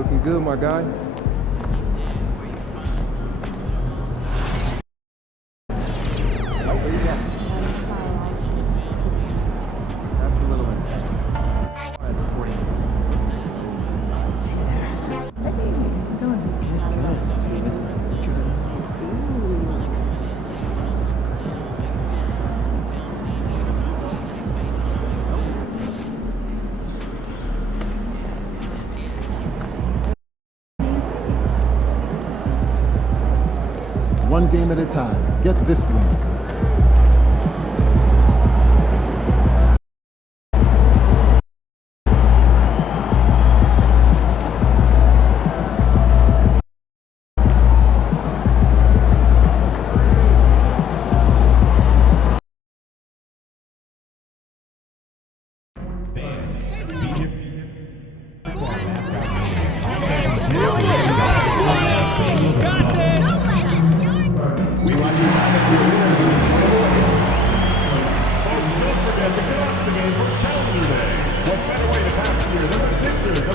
Looking good, my guy. One game at a time. Get this win.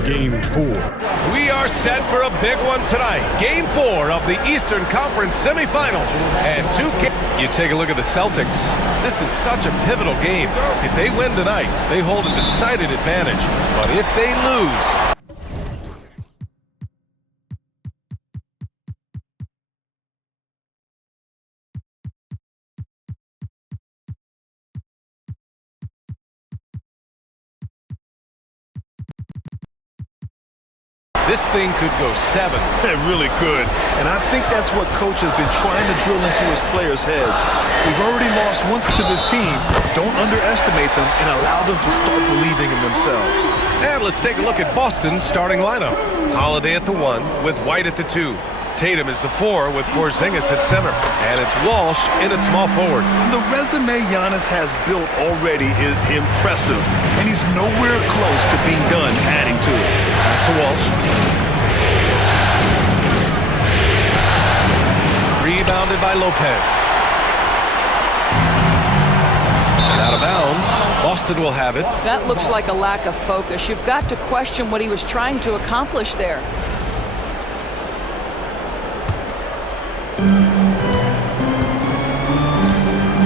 Game 4. We are set for a big one tonight. Game 4 of the Eastern Conference semifinals. And you take a look at the Celtics. This is such a pivotal game. If they win tonight, they hold a decided advantage. But if they lose, this thing could go 7. It really could. And I think that's what coach has been trying to drill into his players' heads. We've already lost once to this team. Don't underestimate them and allow them to start believing in themselves. And let's take a look at Boston's starting lineup. Holiday at the 1 with White at the 2. Tatum is the 4 with Porzingis at center. And it's Walsh in at small forward. The resume Giannis has built already is impressive, and he's nowhere close to being done adding to it. Pass to Walsh. Rebounded by Lopez. And out of bounds. Boston will have it. That looks like a lack of focus. You've got to question what he was trying to accomplish there.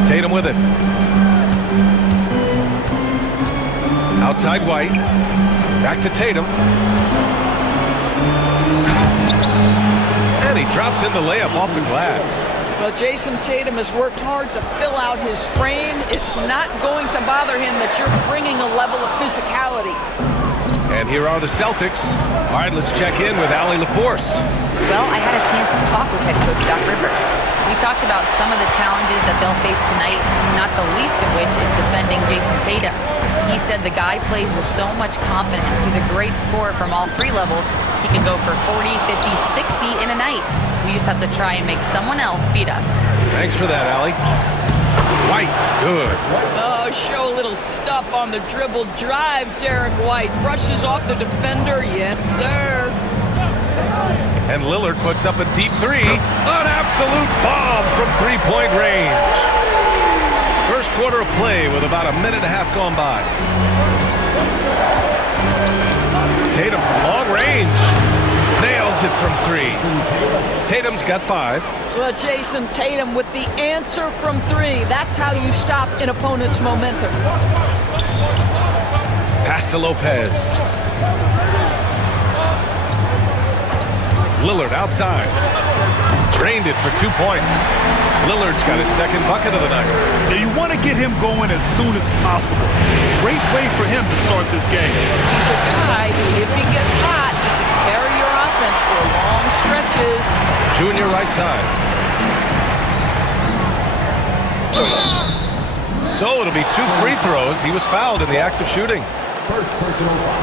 Tatum with it. Outside White. Back to Tatum. And he drops in the layup off the glass. Well, Jason Tatum has worked hard to fill out his frame. It's not going to bother him that you're bringing a level of physicality. And here are the Celtics. All right, let's check in with Allie LaForce. Well, I had a chance to talk with head coach Doc Rivers. We talked about some of the challenges that they'll face tonight, not the least of which is defending Jason Tatum. He said the guy plays with so much confidence. He's a great scorer from all 3 levels. He can go for 40, 50, 60 in a night. We just have to try and make someone else beat us. Thanks for that, Allie. White, good. Oh, show a little stuff on the dribble drive, Derek White. Brushes off the defender. Yes, sir. And Lillard puts up a deep 3. An absolute bomb from 3-point range. First quarter of play with about a minute and a half gone by. Tatum from long range. Nails it from 3. Tatum's got 5. Well, Jason Tatum with the answer from 3. That's how you stop an opponent's momentum. Pass to Lopez. Lillard outside. Drained it for 2 points. Lillard's got his second bucket of the night. Yeah, you want to get him going as soon as possible. Great way for him to start this game. He's a guy who, if he gets hot, he can carry your offense for long stretches. Junior right side. So it'll be 2 free throws. He was fouled in the act of shooting.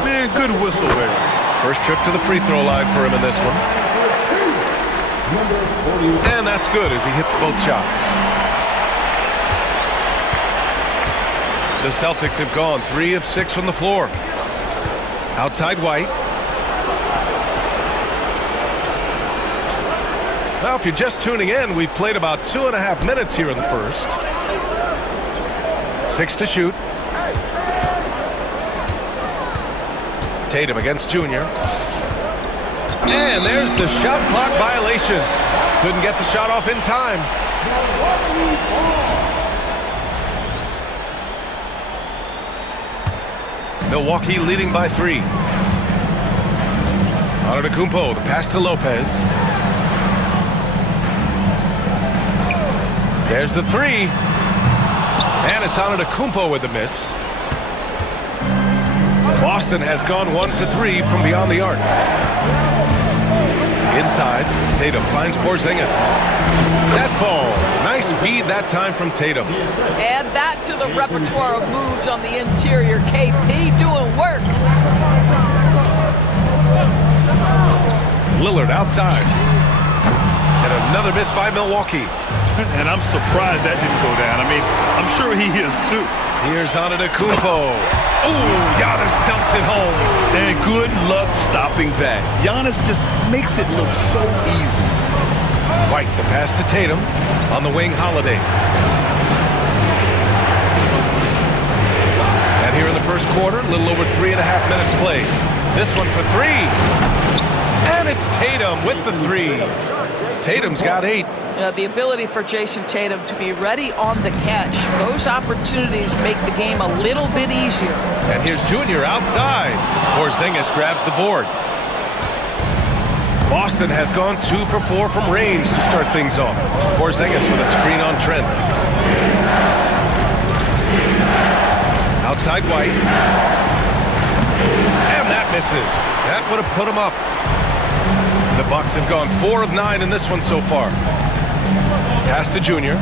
Man, good whistle there. First trip to the free throw line for him in this one. And that's good as he hits both shots. The Celtics have gone 3 of 6 from the floor. Outside White. Now, if you're just tuning in, we've played about 2.5 minutes here in the first. 6 to shoot. Tatum against Junior. And there's the shot clock violation. Couldn't get the shot off in time. Milwaukee leading by 3. Antetokounmpo, the pass to Lopez. There's the 3. And it's Antetokounmpo with the miss. Boston has gone 1 for 3 from beyond the arc. Inside, Tatum finds Porzingis. That falls. Nice feed that time from Tatum. Add that to the repertoire of moves on the interior. KP doing work. Lillard outside. And another miss by Milwaukee. And I'm surprised that didn't go down. I mean, I'm sure he is too. Here's Antetokounmpo. Oh, Giannis dunks it home. And good luck stopping that. Giannis just makes it look so easy. White, the pass to Tatum. On the wing, Holiday. And here in the first quarter, a little over 3.5 minutes played. This one for 3. And it's Tatum with the 3. Tatum's got 8. The ability for Jason Tatum to be ready on the catch. Those opportunities make the game a little bit easier. And here's Junior outside. Porzingis grabs the board. Boston has gone 2 for 4 from range to start things off. Porzingis with a screen on Trent. Outside White. And that misses. That would have put him up. The Bucks have gone 4 of 9 in this one so far. Pass to Junior.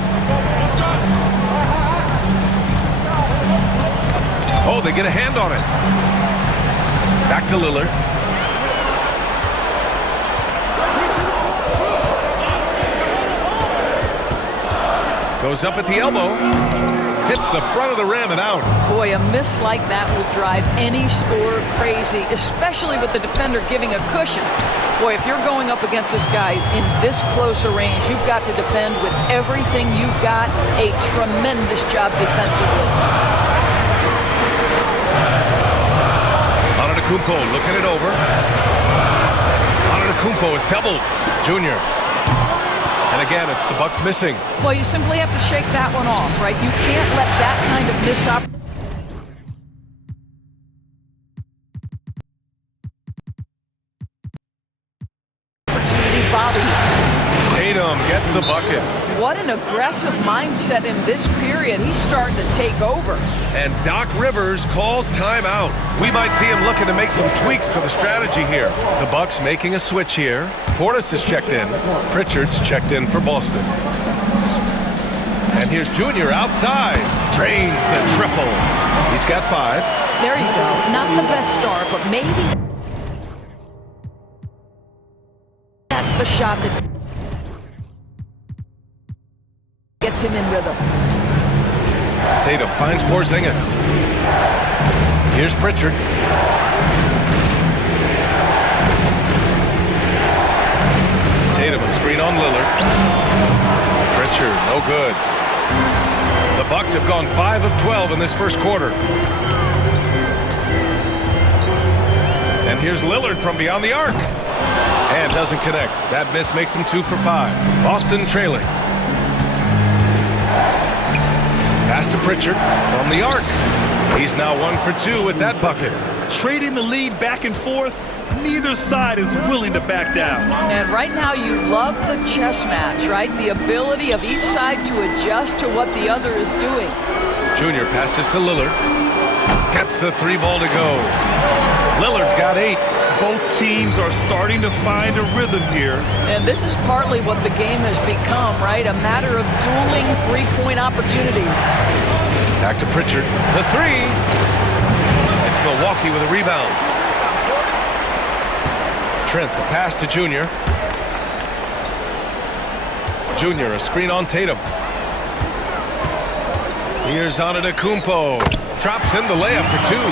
Oh, they get a hand on it. Back to Lillard. Goes up at the elbow. Hits the front of the rim and out. Boy, a miss like that will drive any scorer crazy, especially with the defender giving a cushion. Boy, if you're going up against this guy in this close a range, you've got to defend with everything you've got. A tremendous job defensively. Antetokounmpo looking it over. Antetokounmpo is doubled. Junior. And again, it's the Bucks missing. Well, you simply have to shake that one off, right? You can't let that kind of missed opportunity bother you. Tatum gets the bucket. What an aggressive mindset in this period. He's starting to take over. And Doc Rivers calls timeout. We might see him looking to make some tweaks to the strategy here. The Bucks making a switch here. Portis is checked in. Pritchard's checked in for Boston. And here's Junior outside. Drains the triple. He's got 5. There you go. Not the best start, but maybe that's the shot that gets him in rhythm. Tatum finds Porzingis. Here's Pritchard. Tatum a screen on Lillard. Pritchard, no good. The Bucks have gone 5 of 12 in this first quarter. And here's Lillard from beyond the arc. And doesn't connect. That miss makes him 2 for 5. Boston trailing. Pass to Pritchard from the arc. He's now 1 for 2 with that bucket. Trading the lead back and forth, neither side is willing to back down. And right now you love the chess match, right? The ability of each side to adjust to what the other is doing. Junior passes to Lillard. Gets the 3 ball to go. Lillard's got 8. Both teams are starting to find a rhythm here. And this is partly what the game has become, right? A matter of dueling three-point opportunities. Back to Pritchard. The 3. It's Milwaukee with a rebound. Trent, the pass to Junior. Junior, a screen on Tatum. Here's Antetokounmpo. Drops in the layup for 2.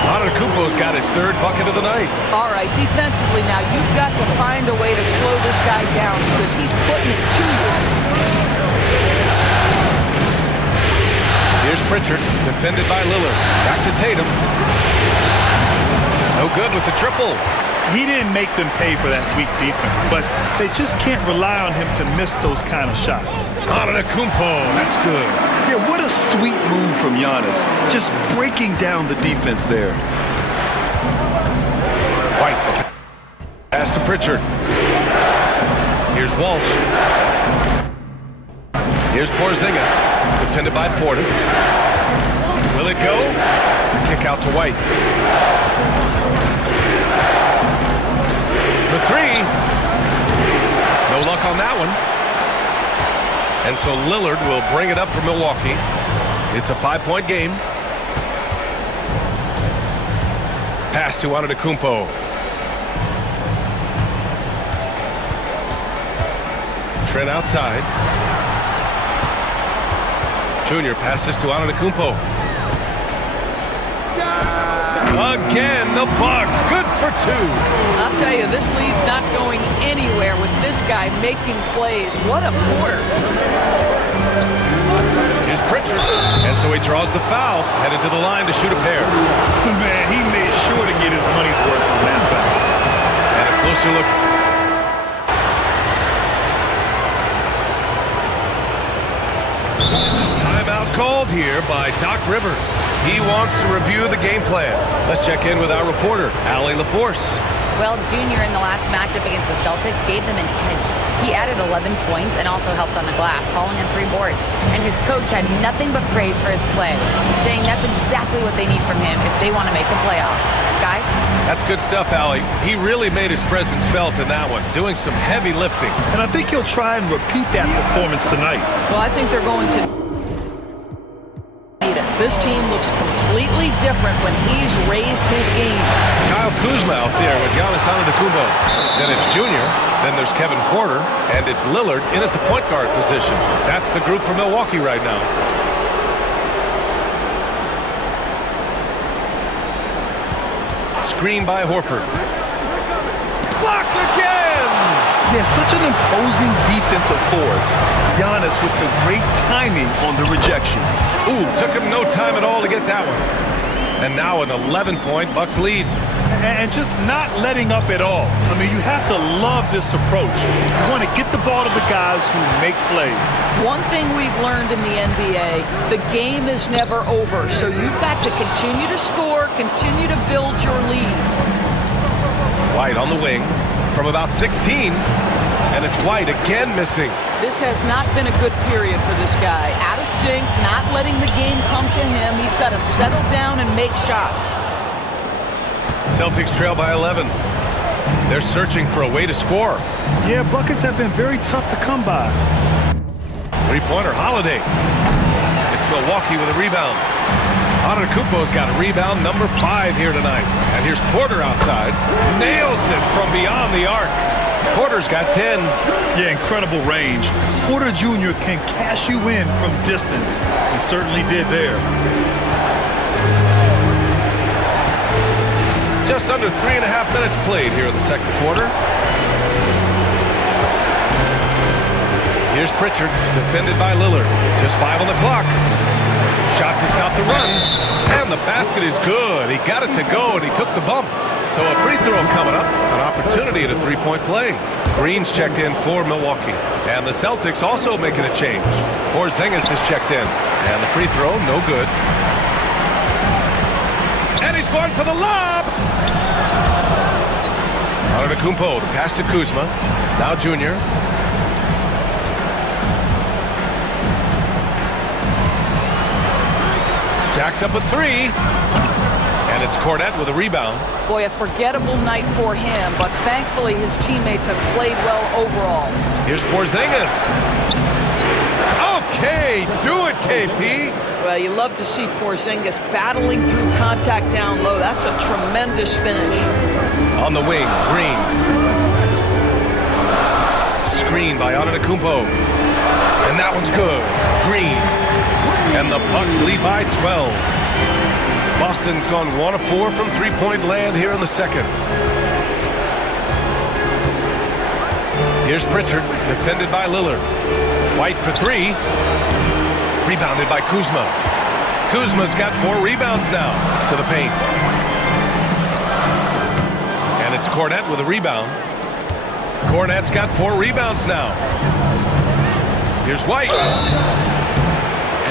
Antetokounmpo's got his 3rd bucket of the night. All right, defensively now, you've got to find a way to slow this guy down because he's putting it to you. Here's Pritchard, defended by Lillard. Back to Tatum. No good with the triple. He didn't make them pay for that weak defense, but they just can't rely on him to miss those kind of shots. Antetokounmpo, that's good. Yeah, what a sweet move from Giannis. Just breaking down the defense there. White. Pass to Pritchard. Here's Walsh. Here's Porzingis. Defended by Portis. Will it go? Kick out to White. For three. No luck on that one. And so Lillard will bring it up for Milwaukee. It's a 5-point game. Pass to Antetokounmpo. Trent outside. Junior passes to Antetokounmpo. Again, the Bucks. Good for two. I'll tell you, this lead's not going anywhere with this guy making plays. What a quarter. Here's Pritchard. And so he draws the foul, headed to the line to shoot a pair. Man, he made sure to get his money's worth from that foul. And a closer look. Timeout called here by Doc Rivers. He wants to review the game plan. Let's check in with our reporter, Allie LaForce. Well, Junior in the last matchup against the Celtics gave them an edge. He added 11 points and also helped on the glass, hauling in 3 boards. And his coach had nothing but praise for his play, saying that's exactly what they need from him if they want to make the playoffs. Guys? That's good stuff, Allie. He really made his presence felt in that one, doing some heavy lifting. And I think he'll try and repeat that performance tonight. Well, I think they're going to need it. This team looks completely different when he's raised his game. Kyle Kuzma out there with Giannis Antetokounmpo. Then it's Junior. Then there's Kevin Porter. And it's Lillard in at the point guard position. That's the group for Milwaukee right now. Screen by Horford. Blocked again! Yeah, such an imposing defensive force. Giannis with the great timing on the rejection. Ooh, took him no time at all to get that one. And now an 11-point Bucks lead. And just not letting up at all. I mean, you have to love this approach. You want to get the ball to the guys who make plays. One thing we've learned in the NBA, the game is never over. So you've got to continue to score, continue to build your lead. White on the wing from about 16. And it's White again missing. This has not been a good period for this guy. Out of sync, not letting the game come to him. He's got to settle down and make shots. Celtics trail by 11. They're searching for a way to score. Yeah, buckets have been very tough to come by. Three-pointer Holiday. It's Milwaukee with a rebound. Antetokounmpo's got a rebound number 5 here tonight. And here's Porter outside. Nails it from beyond the arc. Porter's got 10. Yeah, incredible range. Porter Jr. can cash you in from distance. He certainly did there. Just under 3.5 minutes played here in the second quarter. Here's Pritchard, defended by Lillard. Just 5 on the clock. Shot to stop the run. And the basket is good. He got it to go, and he took the bump. So a free throw coming up. An opportunity at a three-point play. Green's checked in for Milwaukee. And the Celtics also making a change. Porzingis is checked in. And the free throw, no good. And he's going for the lob. Antetokounmpo, the pass to Kuzma. Now Junior. Jacks up a 3. And it's Cornette with a rebound. Boy, a forgettable night for him, but thankfully his teammates have played well overall. Here's Porzingis. Okay, do it, KP. Well, you love to see Porzingis battling through contact down low. That's a tremendous finish. On the wing, Green. Screen by Antetokounmpo. And that one's good. Green. And the Bucks lead by 12. Boston's gone 1 of 4 from three-point land here in the second. Here's Pritchard, defended by Lillard. White for 3. Rebounded by Kuzma. Kuzma's got 4 rebounds now to the paint. And It's Kornet with a rebound. Kornet's got 4 rebounds now. Here's White.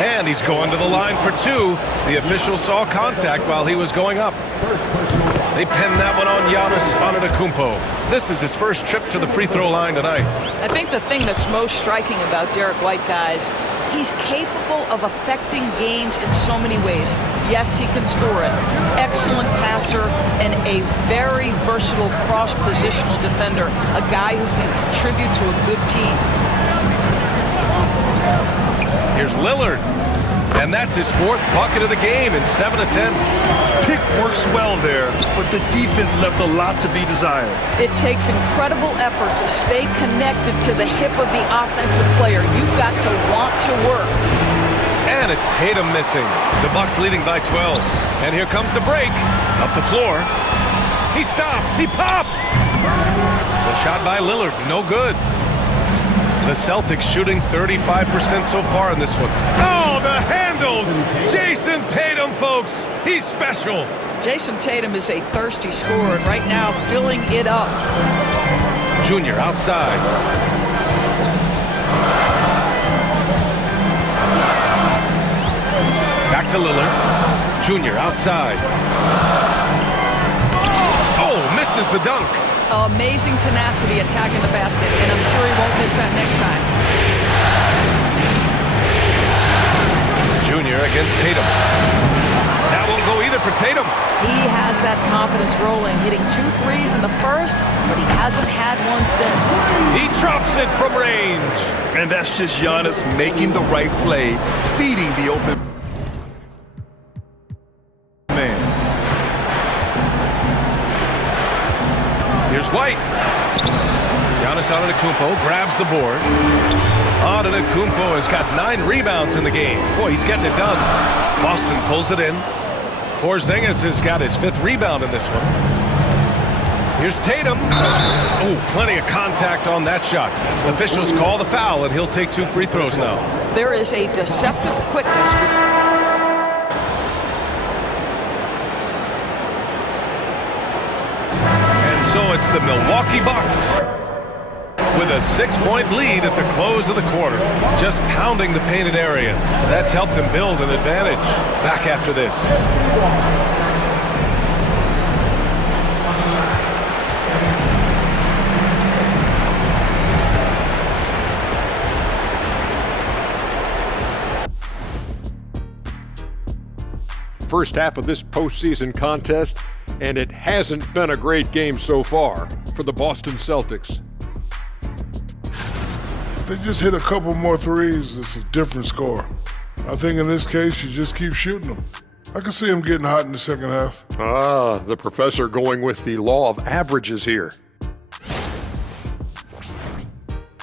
And he's going to the line for 2. The official saw contact while he was going up. They pinned that one on Giannis Antetokounmpo. This is his first trip to the free throw line tonight. I think the thing that's most striking about Derek White, guys, he's capable of affecting games in so many ways. Yes, he can score it. Excellent passer and a very versatile cross-positional defender. A guy who can contribute to a good team. Here's Lillard. And that's his 4th bucket of the game in 7 attempts. Pick works well there, but the defense left a lot to be desired. It takes incredible effort to stay connected to the hip of the offensive player. You've got to want to work. And it's Tatum missing. The Bucks leading by 12. And here comes the break. Up the floor. He stops. He pops. The shot by Lillard. No good. The Celtics shooting 35% so far in this one. Oh, the handles! Jason Tatum, folks. He's special. Jason Tatum is a thirsty scorer, and right now filling it up. Junior outside. Back to Lillard. Junior outside. Oh, misses the dunk. Amazing tenacity attacking the basket, and I'm sure he won't miss that next time. Junior against Tatum. That won't go either for Tatum. He has that confidence rolling, hitting 2 threes in the first, but he hasn't had one since. He drops it from range. And that's just Giannis making the right play, feeding the open man. Here's White. Giannis Antetokounmpo grabs the board. Antetokounmpo has got 9 rebounds in the game. Boy, he's getting it done. Boston pulls it in. Porzingis has got his 5th rebound in this one. Here's Tatum. Oh, plenty of contact on that shot. Officials call the foul, and he'll take 2 free throws now. There is a deceptive quickness with So it's the Milwaukee Bucks with a 6-point lead at the close of the quarter. Just pounding the painted area. That's helped him build an advantage. Back after this. First half of this postseason contest, and it hasn't been a great game so far for the Boston Celtics. If they just hit a couple more threes, it's a different score. I think in this case, you just keep shooting them. I can see them getting hot in the second half. The professor going with the law of averages here.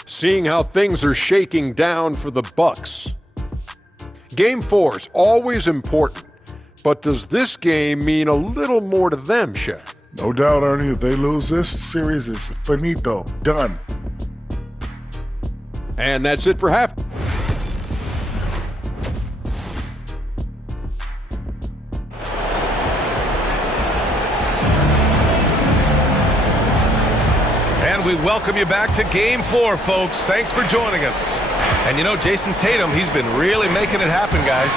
Seeing how things are shaking down for the Bucks. Game 4 is always important. But does this game mean a little more to them, Shaq? No doubt, Ernie. If they lose this series, it's finito. Done. And that's it for half. And we welcome you back to Game 4, folks. Thanks for joining us. And you know, Jason Tatum, he's been really making it happen, guys.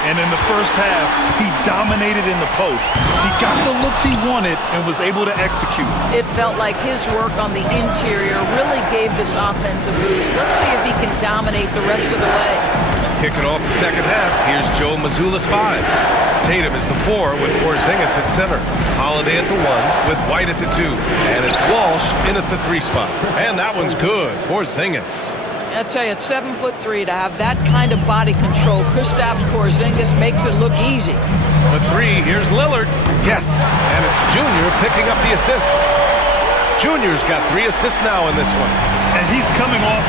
And in the first half, he dominated in the post. He got the looks he wanted and was able to execute. It felt like his work on the interior really gave this offense a boost. Let's see if he can dominate the rest of the way. Kicking off the second half, here's Joe Mazzulla's 5. Tatum is the 4 with Porzingis at center. Holiday at the 1 with White at the 2. And it's Walsh in at the 3 spot. And that one's good. Porzingis. I tell you, at 7'3", to have that kind of body control, Kristaps Porzingis makes it look easy. For 3, here's Lillard. Yes, and it's Junior picking up the assist. Junior's got 3 assists now in this one. And he's coming off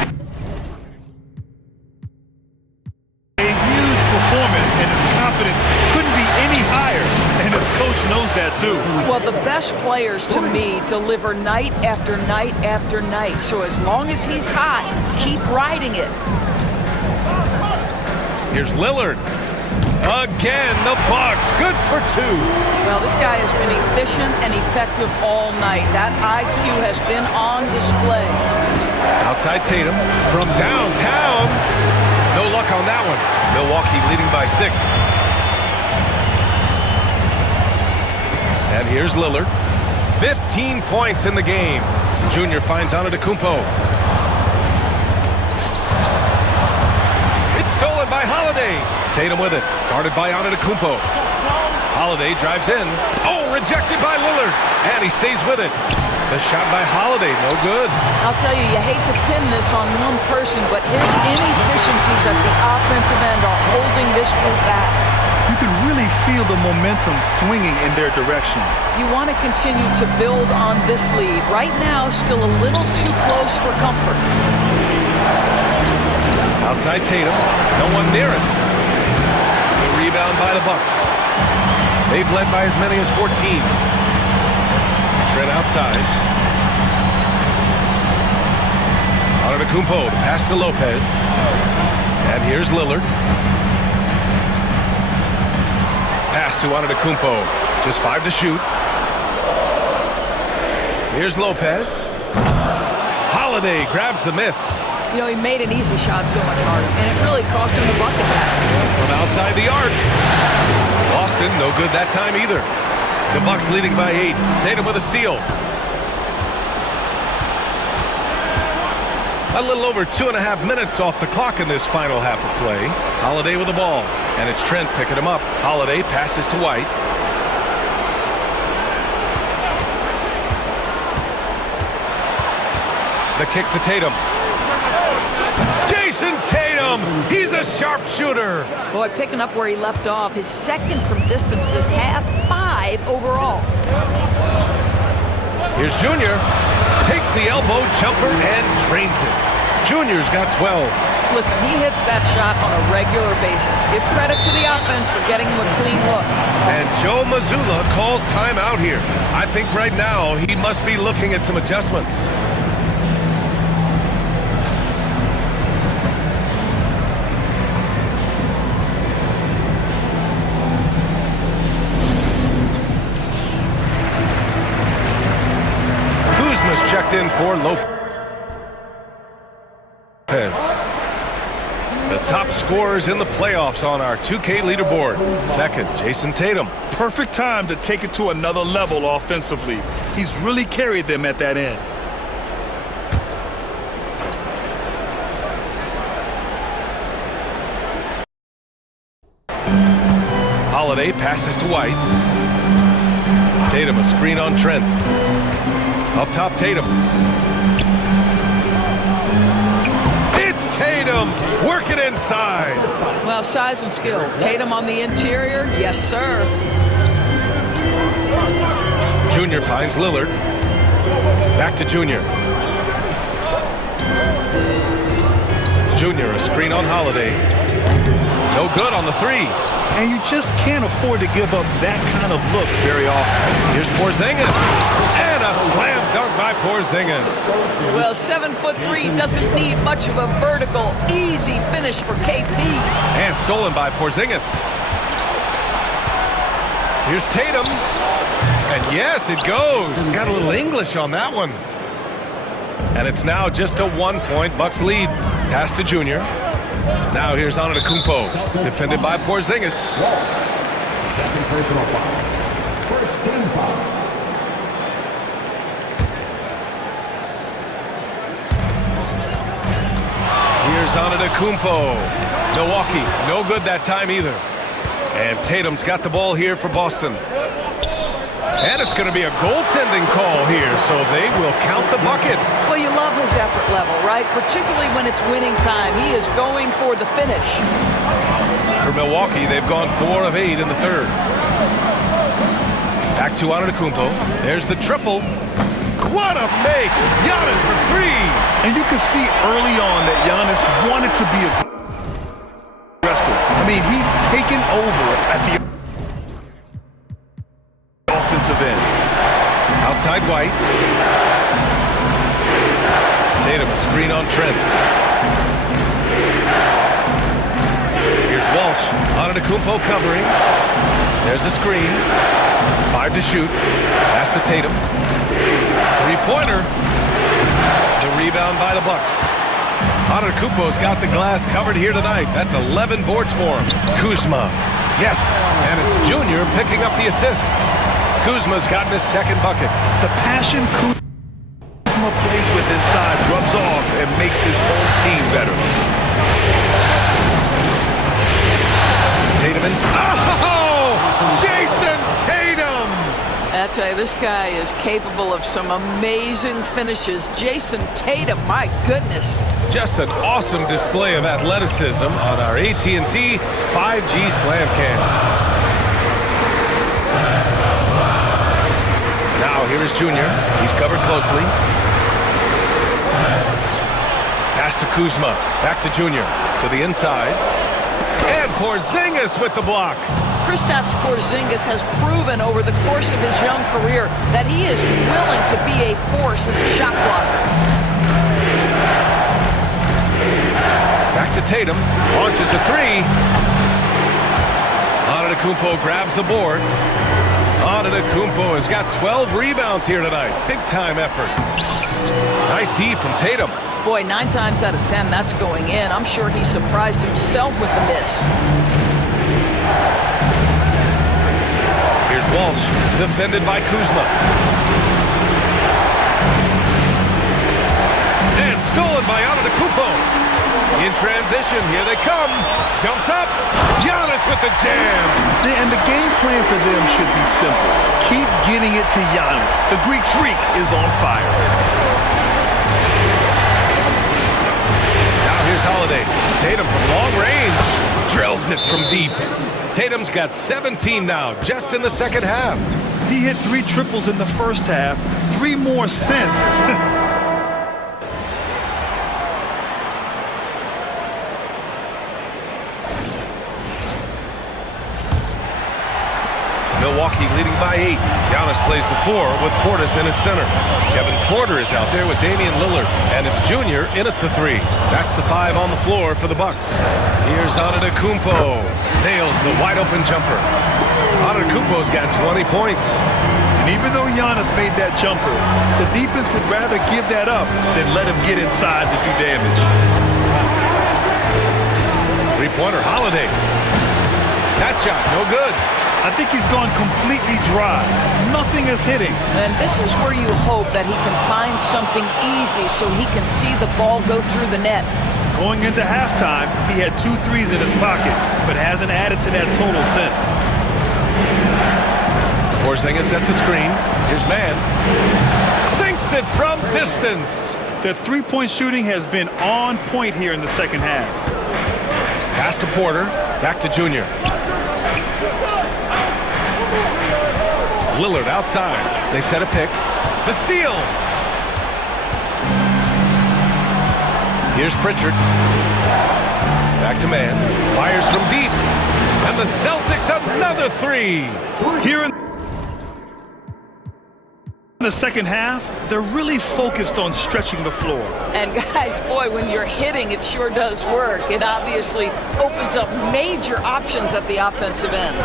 a huge performance, and his confidence couldn't be any higher. And his coach knows that too. Well, the best players to me deliver night after night after night. So as long as he's hot, keep riding it. Here's Lillard. Again, the Bucks, good for 2. Well, this guy has been efficient and effective all night. That IQ has been on display. Outside Tatum from downtown. No luck on that one. Milwaukee leading by 6. And here's Lillard. 15 points in the game. Junior finds Antetokounmpo. It's stolen by Holiday. Tatum with it. Guarded by Antetokounmpo. Holiday drives in. Oh, rejected by Lillard. And he stays with it. The shot by Holiday, no good. I'll tell you, you hate to pin this on one person, but his inefficiencies at the offensive end are holding this group back. You can really feel the momentum swinging in their direction. You want to continue to build on this lead. Right now, still a little too close for comfort. Outside Tatum, no one near it. The rebound by the Bucks. They've led by as many as 14. Trent outside. Antetokounmpo, pass to Lopez. And here's Lillard. Pass to Antetokounmpo. Just 5 to shoot. Here's Lopez. Holiday grabs the miss. You know, he made an easy shot so much harder, and it really cost him the bucket pass. From outside the arc. Boston, no good that time either. The Bucks leading by 8. Tatum with a steal. A little over 2.5 minutes off the clock in this final half of play. Holiday with the ball. And it's Trent picking him up. Holiday passes to White. The kick to Tatum. Jason Tatum! He's a sharpshooter! Boy, picking up where he left off. His second from distance this half, 5 overall. Here's Junior. Takes the elbow jumper and drains it. Junior's got 12. Listen, he hits that shot on a regular basis. Give credit to the offense for getting him a clean look. And Joe Mazzulla calls timeout here. I think right now he must be looking at some adjustments. Kuzma's checked in for Lopez. The top scorers in the playoffs on our 2K leaderboard. Second, Jason Tatum. Perfect time to take it to another level offensively. He's really carried them at that end. Holiday passes to White. Tatum, a screen on Trent. Up top, Tatum. It's Tatum working inside. Well, size and skill. Tatum on the interior, yes, sir. Junior finds Lillard. Back to Junior. Junior, a screen on Holiday. No good on the 3. And you just can't afford to give up that kind of look very often. Here's Porzingis. And a slam dunk by Porzingis. Well, 7'3" doesn't need much of a vertical, easy finish for KP. And stolen by Porzingis. Here's Tatum. And yes, it goes. Got a little English on that one. And it's now just a 1-point Bucks lead. Pass to Junior. Now here's Antetokounmpo. Defended by Porzingis. Second personal foul. First team foul. Here's Antetokounmpo. Milwaukee, no good that time either. And Tatum's got the ball here for Boston. And it's going to be a goaltending call here, so they will count the bucket. Well, you love his effort level, right? Particularly when it's winning time. He is going for the finish. For Milwaukee, they've gone 4 of 8 in the third. Back to Antetokounmpo. There's the triple. What a make! Giannis for 3! And you can see early on that Giannis wanted to be aggressive. I mean, he's taken over at the offensive end. Outside White. Tatum, a screen on Trent. Here's Walsh. Antetokounmpo covering. There's a screen. 5 to shoot. Pass to Tatum. Three-pointer. The rebound by the Bucks. Antetokounmpo's got the glass covered here tonight. That's 11 boards for him. Kuzma. Yes, and it's Junior picking up the assist. Kuzma's gotten his second bucket. The passion Kuzma plays with inside rubs off and makes his whole team better. Tatum inside. Oh! Jason Tatum! I tell you, this guy is capable of some amazing finishes. Jason Tatum, my goodness. Just an awesome display of athleticism on our AT&T 5G Slam Cam. Now here is Junior. He's covered closely. Pass to Kuzma. Back to Junior. To the inside. And Porzingis with the block. Kristaps Porzingis has proven over the course of his young career that he is willing to be a force as a shot blocker. Back to Tatum. Launches a three. Antetokounmpo grabs the board. Antetokounmpo has got 12 rebounds here tonight. Big-time effort. Nice D from Tatum. Boy, 9 times out of 10, that's going in. I'm sure he surprised himself with the miss. Here's Walsh, defended by Kuzma. And stolen by Antetokounmpo. In transition, here they come. Jumps up. Giannis with the jam. And the game plan for them should be simple. Keep getting it to Giannis. The Greek Freak is on fire. Now here's Holiday. Tatum from long range. Drills it from deep. Tatum's got 17 now, just in the second half. He hit 3 triples in the first half, 3 more since. Milwaukee leading by 8. Giannis plays the 4 with Portis in at center. Kevin Porter is out there with Damian Lillard, and it's Junior in at the 3. That's the 5 on the floor for the Bucks. Here's Antetokounmpo. Nails the wide-open jumper. Antetokounmpo's got 20 points. And even though Giannis made that jumper, the defense would rather give that up than let him get inside to do damage. Three-pointer, Holiday. That shot, no good. I think he's gone completely dry. Nothing is hitting. And this is where you hope that he can find something easy so he can see the ball go through the net. Going into halftime, he had 2 threes in his pocket, but hasn't added to that total since. Porzingis sets a screen. Here's Mann. Sinks it from distance. Their three-point shooting has been on point here in the second half. Pass to Porter. Back to Junior. Lillard outside. They set a pick. The steal. Here's Pritchard. Back to Mann. Fires from deep. And the Celtics another 3. Here in the second half, they're really focused on stretching the floor. And guys, boy, when you're hitting, it sure does work. It obviously opens up major options at the offensive end.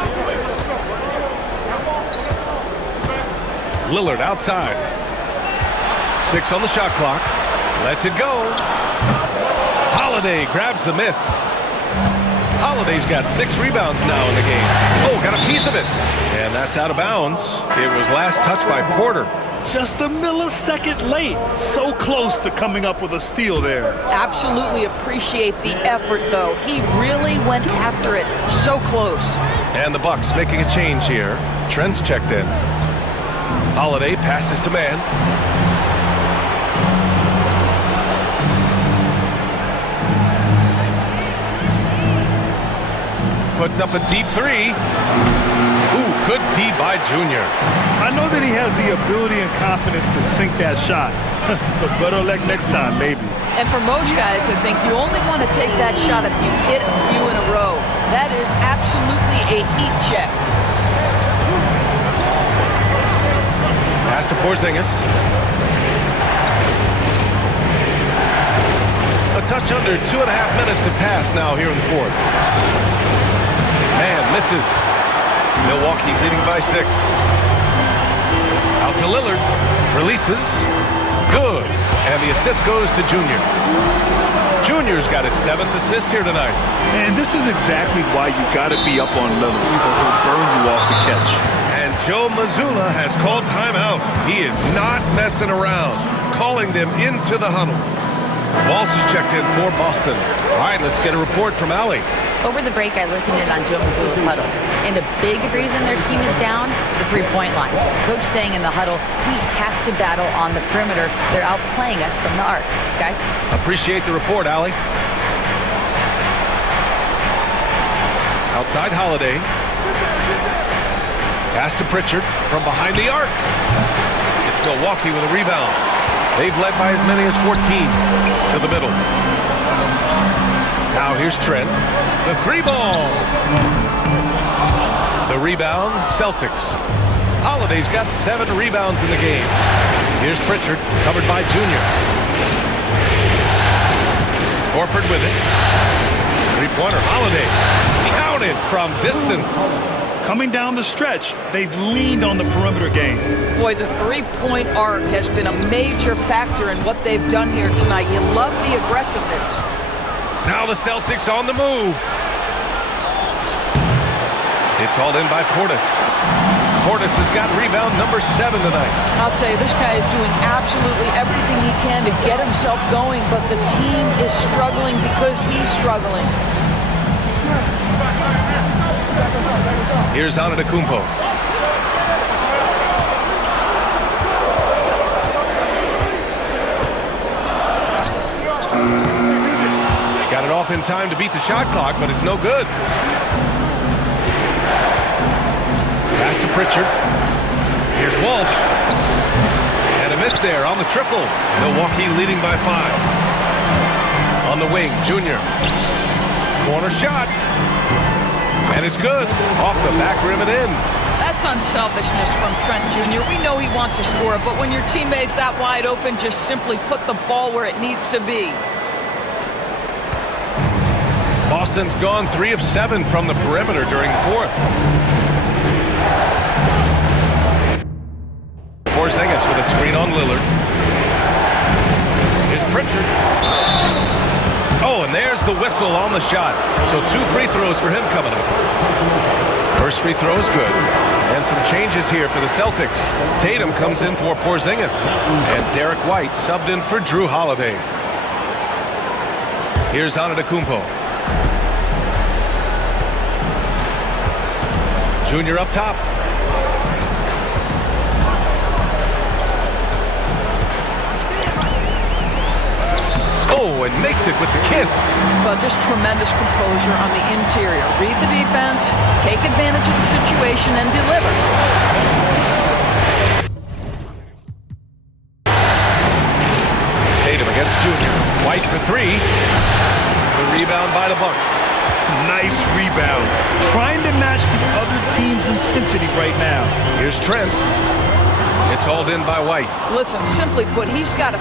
Lillard outside. 6 on the shot clock. Lets it go. Holiday grabs the miss. Holiday's got 6 rebounds now in the game. Oh, got a piece of it. And that's out of bounds. It was last touched by Porter. Just a millisecond late. So close to coming up with a steal there. Absolutely appreciate the effort, though. He really went after it. So close. And the Bucks making a change here. Trent's checked in. Holiday passes to Mann. Puts up a deep 3. Ooh, good D by Junior. I know that he has the ability and confidence to sink that shot. But better luck next time, maybe. And for most guys, I think you only want to take that shot if you hit a few in a row. That is absolutely a heat check. Pass to Porzingis. A touch under 2.5 minutes have passed now here in the fourth. Misses. Milwaukee leading by 6. Out to Lillard. Releases. Good. And the assist goes to Junior. Junior's got his 7th assist here tonight. And this is exactly why you got to be up on Lillard, or he'll burn you off the catch. And Joe Mazzulla has called timeout. He is not messing around, calling them into the huddle. Walsh is checked in for Boston. All right, let's get a report from Allie. Over the break, I listened in on Joe Mazzulla's huddle. And a big reason their team is down, the three-point line. Coach saying in the huddle, we have to battle on the perimeter. They're outplaying us from the arc. Guys? Appreciate the report, Allie. Outside Holiday. Pass to Pritchard from behind the arc. It's Milwaukee with a rebound. They've led by as many as 14 to the middle. Now here's Trent. The 3-ball. The rebound, Celtics. Holiday's got 7 rebounds in the game. Here's Pritchard, covered by Junior. Horford with it. Three-pointer, Holiday. Counted from distance. Coming down the stretch, they've leaned on the perimeter game. Boy, the three-point arc has been a major factor in what they've done here tonight. You love the aggressiveness. Now the Celtics on the move. It's hauled in by Portis. Portis has got rebound number 7 tonight. I'll tell you, this guy is doing absolutely everything he can to get himself going, but the team is struggling because he's struggling. Here's Antetokounmpo. Got it off in time to beat the shot clock, but it's no good. Pass to Pritchard. Here's Walsh. And a miss there on the triple. Milwaukee leading by 5. On the wing, Junior. Corner shot. And it's good. Off the back rim and in. That's unselfishness from Trent Jr. We know he wants to score, but when your teammate's that wide open, just simply put the ball where it needs to be. Boston's gone 3 of 7 from the perimeter during the 4th. Porzingis with a screen on Lillard. Here's Pritchard. Oh, and there's the whistle on the shot. So 2 free throws for him coming up. First free throw is good. And some changes here for the Celtics. Tatum comes in for Porzingis. And Derek White subbed in for Drew Holiday. Here's Antetokounmpo. Junior up top. Oh, and makes it with the kiss. Well, just tremendous composure on the interior. Read the defense, take advantage of the situation, and deliver. Tatum against Junior. White for 3. The rebound by the Bucks. Nice rebound. Trying to match the other team's intensity right now. Here's Trent. It's hauled in by White. Listen, simply put, he's got to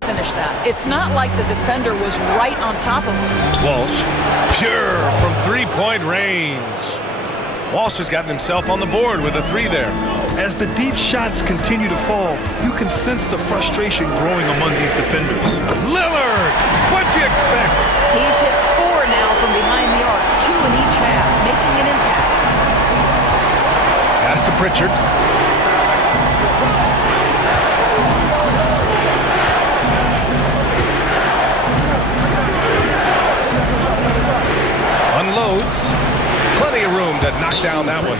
finish that. It's not like the defender was right on top of him. Walsh, pure from 3-point range. Walsh has gotten himself on the board with a 3 there. As the deep shots continue to fall, you can sense the frustration growing among these defenders. Lillard, what'd you expect? He's hit 4 now from behind the arc, 2 in each half, making an impact. Pass to Pritchard. Unloads. Plenty of room to knock down that one.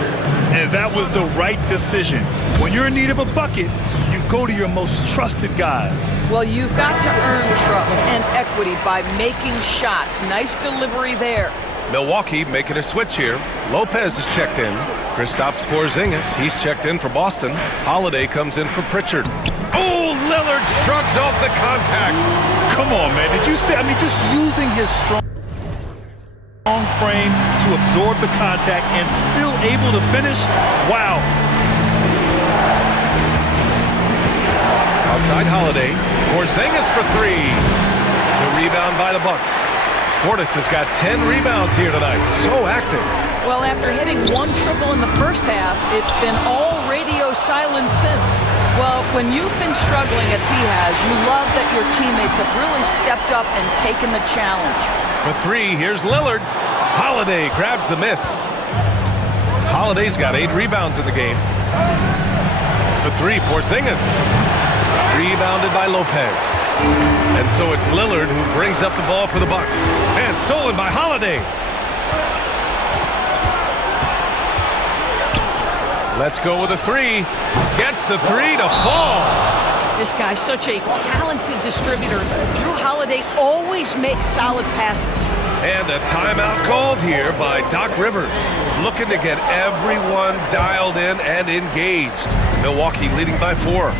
And that was the right decision. When you're in need of a bucket, you go to your most trusted guys. Well, you've got to earn trust and equity by making shots. Nice delivery there. Milwaukee making a switch here. Lopez is checked in. Kristaps Porzingis, he's checked in for Boston. Holiday comes in for Pritchard. Oh, Lillard shrugs off the contact. Come on, man. Did you see? I mean, just using his strong frame to absorb the contact and still able to finish. Wow. Outside Holiday. Porzingis for 3. The rebound by the Bucks. Portis has got 10 rebounds here tonight. So active. Well, after hitting one triple in the first half, it's been all radio silence since. Well, when you've been struggling as he has, you love that your teammates have really stepped up and taken the challenge. For three, here's Lillard. Holiday grabs the miss. Holiday's got 8 rebounds in the game. For three, Porzingis. Rebounded by Lopez. And so it's Lillard who brings up the ball for the Bucks. And stolen by Holiday. Let's go with a three. Gets the three to fall. This guy's such a talented distributor. Drew Holiday always makes solid passes. And a timeout called here by Doc Rivers. Looking to get everyone dialed in and engaged. Milwaukee leading by 4.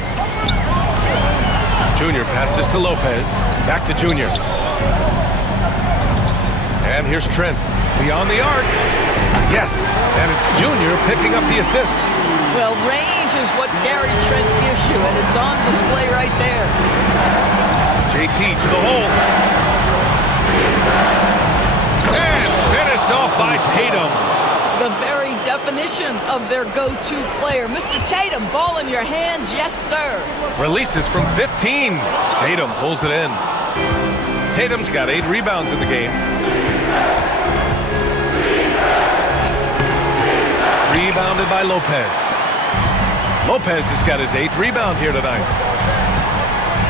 Junior passes to Lopez. Back to Junior. And here's Trent. Beyond the arc. Yes, and it's Junior picking up the assist. Well, range is what Gary Trent gives you, and it's on display right there. JT to the hole. And finished off by Tatum. The very definition of their go-to player. Mr. Tatum, ball in your hands, yes, sir. Releases from 15. Tatum pulls it in. Tatum's got 8 rebounds in the game. Rebounded by Lopez. Lopez has got his 8th rebound here tonight.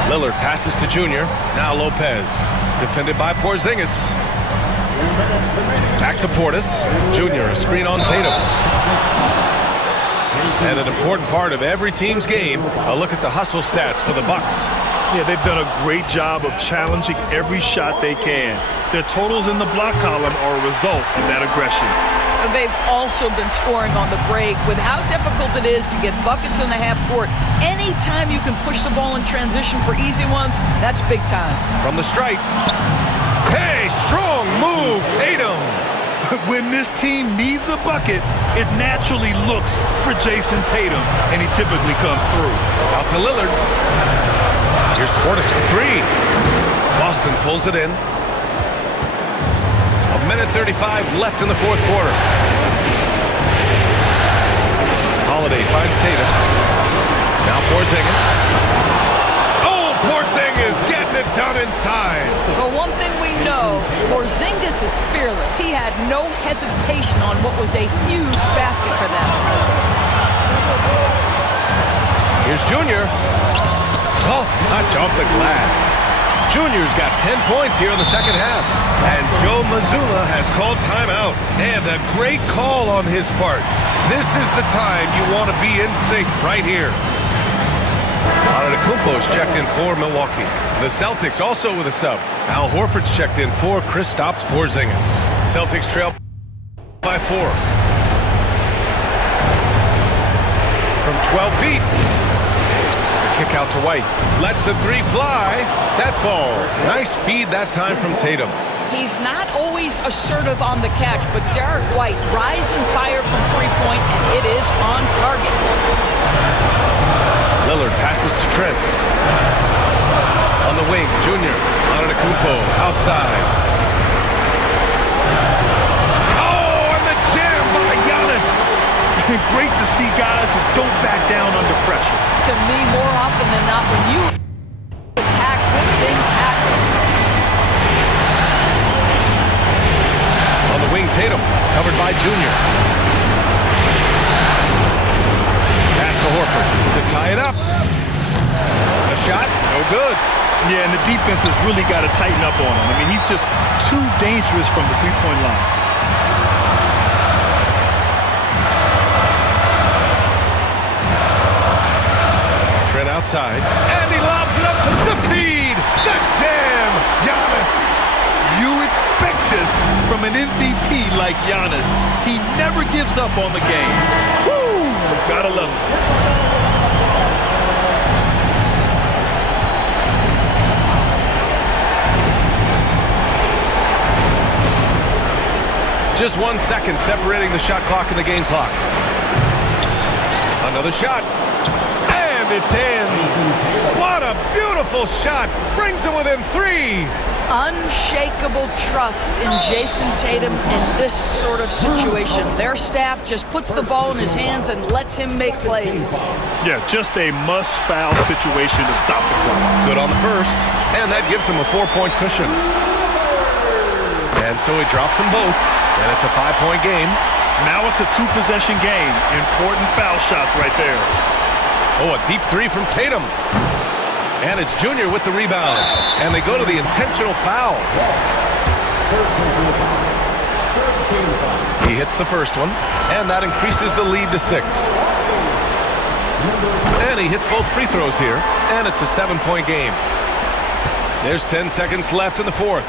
Lillard passes to Junior. Now Lopez. Defended by Porzingis. Back to Portis. Junior, a screen on Tatum. And an important part of every team's game, a look at the hustle stats for the Bucks. Yeah, they've done a great job of challenging every shot they can. Their totals in the block column are a result of that aggression. They've also been scoring on the break. With how difficult it is to get buckets in the half court, anytime you can push the ball in transition for easy ones, that's big time. From the stripe. Hey, strong move, Tatum. When this team needs a bucket, it naturally looks for Jason Tatum, and he typically comes through. Out to Lillard. Here's Portis for 3. Boston pulls it in. 1:35 left in the 4th quarter. Holiday finds Tatum. Now Porzingis. Oh, Porzingis getting it done inside. But one thing we know, Porzingis is fearless. He had no hesitation on what was a huge basket for them. Here's Junior. Soft touch off the glass. Junior's got 10 points here in the second half. And Joe Mazzulla has called timeout. And a great call on his part. This is the time you want to be in sync right here. Antetokounmpo's checked in for Milwaukee. The Celtics also with a sub. Al Horford's checked in for Kristaps Porzingis. Celtics trail by 4. From 12 feet. Kick out to White. Lets the 3 fly. That falls. Nice feed that time from Tatum. He's not always assertive on the catch, but Derek White, rise and fire from 3-point, and it is on target. Lillard passes to Trent. On the wing, Junior. Antetokounmpo outside. Oh, and the jam by Giannis. Great to see guys who don't back down under pressure. To me, more often than not, when you attack, good things happen. On the wing, Tatum, covered by Junior. Pass to Horford to tie it up. A shot, no good. Yeah, and the defense has really got to tighten up on him. I mean, he's just too dangerous from the 3-point line. Trent outside, and he lobs it up to the feed. The jam, Giannis. You expect this from an MVP like Giannis. He never gives up on the game. Woo! Gotta love it. Just 1 second separating the shot clock and the game clock. Another shot. And it's in. What a beautiful shot. Brings him within 3. Unshakable trust in Jason Tatum in this sort of situation. Their staff just puts the ball in his hands and lets him make plays. Yeah, just a must-foul situation to stop the clock. Good on the first, and that gives him a 4-point cushion. And so he drops them both, and it's a 5-point game. Now it's a 2-possession game. Important foul shots right there. Oh, a deep three from Tatum. And it's Junior with the rebound. And they go to the intentional foul. He hits the first one, and that increases the lead to 6. And he hits both free throws here, and it's a 7-point game. There's 10 seconds left in the fourth.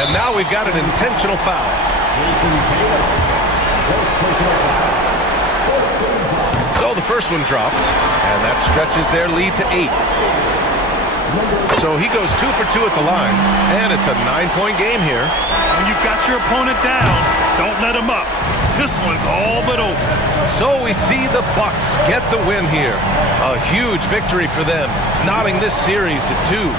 And now we've got an intentional foul. So the first one drops, and that stretches their lead to 8. So he goes 2 for 2 at the line, and it's a 9-point game here. When you've got your opponent down, don't let him up. This one's all but over. So we see the Bucks get the win here. A huge victory for them, knotting this series to 2.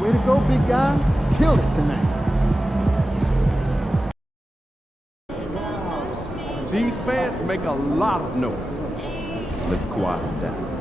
Way to go, big guy. Killed it tonight. These fans make a lot of noise. Let's quiet them down.